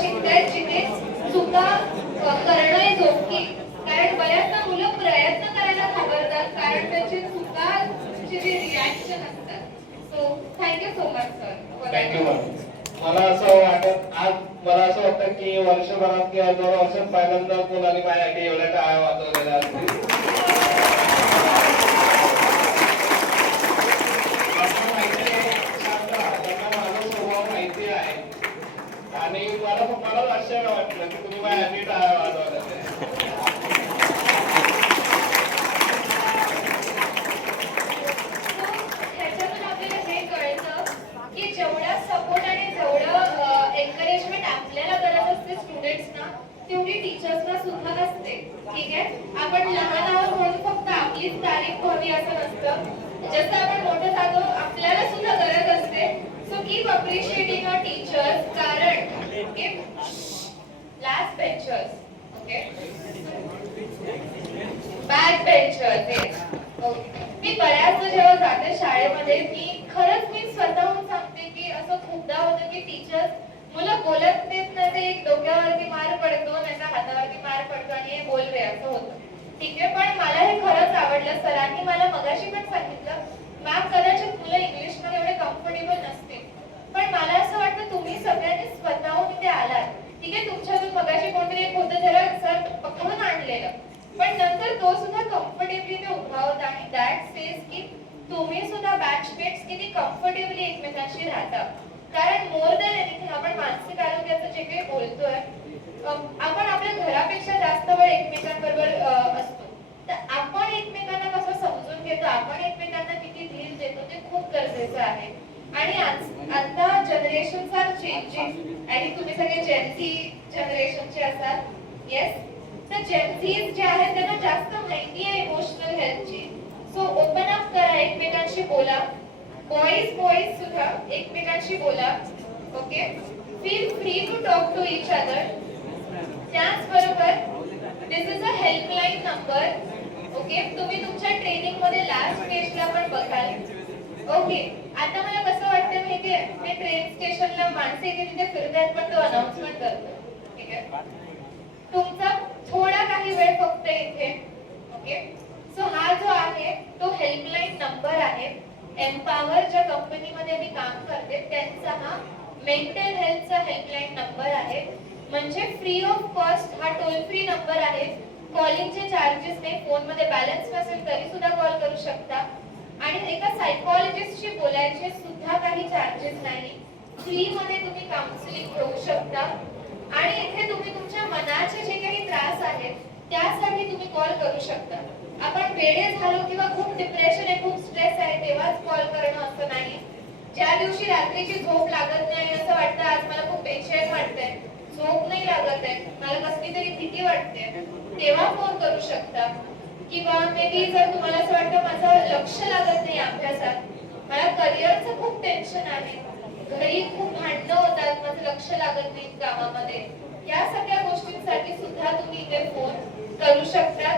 शिकतायत जिथे चुका करणं योग्य, कारण बऱ्याचदा मुलं प्रयत्न करायला घाबरतात कारण त्यांची चुकांची जी रिॲक्शन असतात. So thank you so much sir. Thank you ma'am. मला असं वाटत आज मला असं वाटतं की वर्षभरात किंवा 2 वर्षात पहिल्यांदा कोणाने माझ्यासाठी एवढ्या टाळ्या वाजवलेल्या असतील. आणि मला आश्चर्य वाटलं की तुम्ही माझ्यासाठी टाळ्या वाजवल्या. ह्याच्यातून आपल्याला हे कळतं की जेवढा सपोर्ट आणि जेवढं एन्करेजमेंट आपल्याला गरज असते स्टुडंट्सना, तेवढी टीचर्सना सुद्धा असते. ठीक आहे, आपण लहान आहोत म्हणून फक्त आपलीच तारीफ व्हावी असं नसतं. जसं आपण मोठे झालो आपल्याला सुद्धा गरज असते. So keep appreciating our teachers, कारण okay last benchers, okay back benchers. मी बऱ्याचदा जेव्हा जाते शाळेमध्ये, मी स्वतःहून सांगते की असं खूपदा होतं की टीचर्स मुलं बोलत देत नाही, ते एक डोक्यावरती मार पडतो नाही तर हातावरती मार पडतो आणि हे बोल रे असं होतं. ठीक आहे, पण मला हे खरंच आवडलं. सरांनी मला मगाशी पण सांगितलं, मॅम कदाचित मुलं इंग्लिशमध्ये एवढे कम्फर्टेबल नसतील, पण मला असं वाटतं तुम्ही सगळ्यांनी स्वतःहून इथे आलात. ठीक आहे, तुमच्यातून मगाशी कोणतरी एक होतं ज्याला सर पकडून आणलेलं, पण नंतर तो सुद्धा कम्फर्टेबली ते उभा होता. आणि दॅट सेज की तुम्ही सुद्धा बॅचमेट्स किती कम्फर्टेबली एकमेकांशी राहता. कारण मोर दॅन एनिथिंग आपण मानसिक आरोग्याचं जे काही बोलतोय, आपण आपल्या घरापेक्षा जास्त वेळ एकमेकांबरोबर असतो. तर आपण एकमेकांना कसं समजून घेतो, आपण एकमेकांना किती धीर देतो, ते खूप गरजेचं आहे. आणि आता जनरेशन्स आर चेंजिंग आणि तुम्ही सगळे जेनझी जनरेशनचे असाल. येस, तर जेनझीज जे आहेत त्यांना जास्त माहिती आहे इमोशनल हेल्थची. सो ओपन अप करा, एकमेकांशी बोला. बॉईज सुद्धा एकमेकांशी बोला. Okay, feel free to talk to each other. त्याचबरोबर this is a helpline number. Okay, तुम्ही तुमच्या ट्रेनिंग मध्ये लास्ट पेजला पण बघाल. ओके, आता मला कसं वाटतं माहितीये, मी ट्रेन स्टेशनला माणसं इथे तिथे फिरतायत पण तो अनाउन्समेंट करतो. ठीक आहे, तुमचा थोडा काही वेळ फक्त इथे. ओके, सो हा जो आहे तो हेल्पलाईन नंबर आहे. एम्पावर ज्या कंपनीमध्ये मी काम करते त्यांचा हा मेंटल हेल्थचा हेल्पलाईन नंबर आहे. म्हणजे फ्री ऑफ कॉस्ट हा टोल फ्री नंबर आहे. कॉलिंगचे चार्जेस नाही, फोन मध्ये बॅलन्स नसेल तरी सुद्धा कॉल करू शकता. आणि एका सायकॉलॉजिस्टशी बोलायचे सुद्धा काही चार्जेस नाही. फ्री मध्ये तुम्ही काउन्सिलिंग घेऊ शकता. आणि इथे तुम्ही तुमच्या मनाचे जे काही त्रास आहेत त्यासाठी तुम्ही कॉल करू शकता. आपण वेडे झालो किंवा खूप डिप्रेशन आहे, खूप स्ट्रेस आहे तेव्हाच कॉल करणं असं नाही. ज्या दिवशी रात्रीची झोप लागत नाही, असं वाटतं आज मला खूप बेचैन वाटतंय, झोप नाही लागत आहे, मला कसली तरी भीती वाटते, तेव्हा फोन करू शकता. किंवा मे बी जर तुम्हाला असं वाटतं माझं लक्ष लागत नाही अभ्यासात, मला करिअरचं खूप टेन्शन आहे, घरी खूप भांडणं होतात, माझं लक्ष लागत नाही कामामध्ये, या सगळ्या गोष्टींसाठी सुद्धा तुम्ही इथे फोन करू शकता.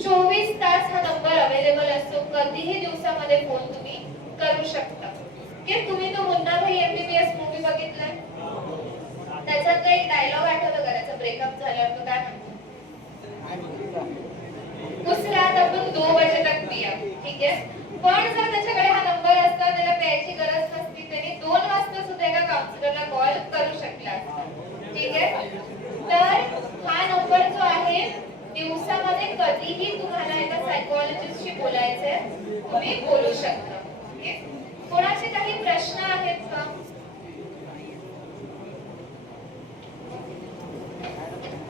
24 तास हा नंबर अवेलेबल असतो, कधीही दिवसामध्ये फोन तुम्ही करू शकता. की तुम्ही तो मुन्ना भाई MBBS मूवी बघितलाय, त्याच्यात एक डायलॉग आठवतो का, त्याचा ब्रेकअप झाल्यावर तो काय म्हणतो, उस रात अपन 2 बजे तक पिया. ठीक आहे, पण जर त्याच्याकडे हा नंबर असता, त्याला प्यायची गरज नसती, त्याने 2 वाजता सुद्धा एका काउन्सिलरला कॉल करू शकला असता. ठीक आहे, तर हा नंबर जो आहे दिवसामध्ये कधीही तुम्हाला एका सायकोलॉजिस्टशी बोलायचंय, तुम्ही बोलू शकता. ओके, कोणाचे काही प्रश्न आहेत का?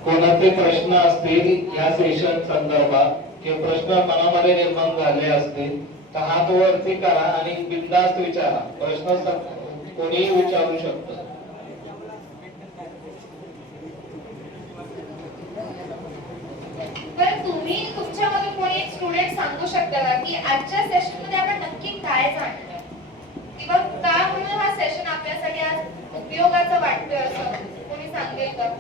कोणाचे प्रश्न असतील या सेशन संदर्भात किंवा प्रश्न मनामध्ये निर्माण झाले असतील तर हात वरती करा आणि बिनधास्त विचारा. प्रश्न कोणीही विचारू शकतो. बरं, तुम्ही तुमच्यामधून कोणी एक स्टुडंट सांगू शकता का की आजच्या सेशन मध्ये आपण नक्की काय जाणलं किंवा का म्हणून हा सेशन आपल्यासाठी आज उपयोगाचा वाटतोय, असं कोणी सांगेल का?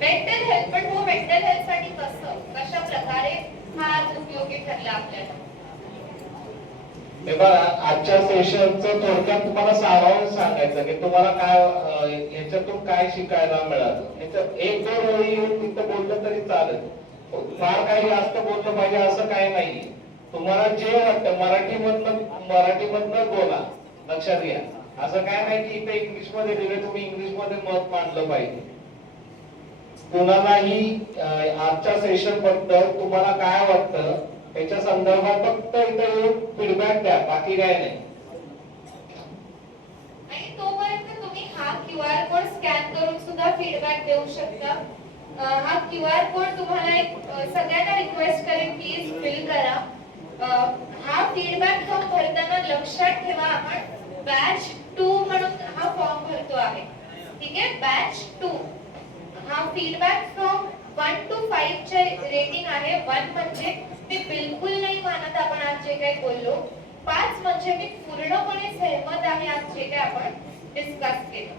मेंटल हेल्थ, पण हो मेंटल हेल्थ साठी कसं, कशा प्रकारे हा आज उपयोगी ठरला आपल्याला? हे बघा, आजच्या सेशनचं थोडक्यात तुम्हाला सारांश सांगायचं की तुम्हाला काय याच्यातून काय शिकायला मिळालं. याच्यात एक दोन ओळी येऊन तिथं बोललं तरी चालेल, फार काही जास्त बोललं पाहिजे असं काही नाही. तुम्हाला जे वाटतं मराठीमधनं बोला, लक्षात घ्या. असं काय नाही की इथे इंग्लिश मध्ये दिले तुम्ही इंग्लिश मध्ये मत मांडलं पाहिजे. कुणालाही आजच्या सेशन बद्दल तुम्हाला काय वाटतं त्याच्या संदर्भात फक्त इथे येऊन फीडबॅक द्या, बाकी काय नाही. आणि तोपर्यंत तुम्ही हा QR कोड स्कॅन करून सुद्धा फीडबॅक देऊ शकता. हा QR कोड तुम्हाला एक सगळ्यांना रिक्वेस्ट करेन, प्लीज फिल करा. हा फीडबॅक फॉर्म भरताना लक्षात ठेवा, आपण बॅच 2 म्हणून हा फॉर्म भरतो आहे. ठीक आहे, बॅच 2. हा फीडबॅक फ्रॉम 1 to 5 चे रेटिंग आहे. 1 म्हणजे मी बिलकुल नाही मानत आपण आज जे काही बोललो. 5 म्हणजे मी पूर्णपणे सहमत आहे आज जे काही आपण डिस्कस केलं.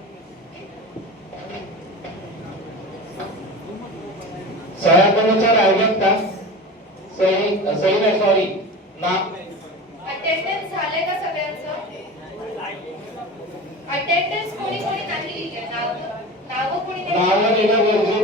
सह्या कोणाच्या राहिल्यात का? सही नाही, सॉरी ना. अटेंडन्स झाले का सगळ्यांचं? अटेंडन्स कोणी कोणी नाही लिहिले? नाव कोणी नाव लिहिणं गरजेचं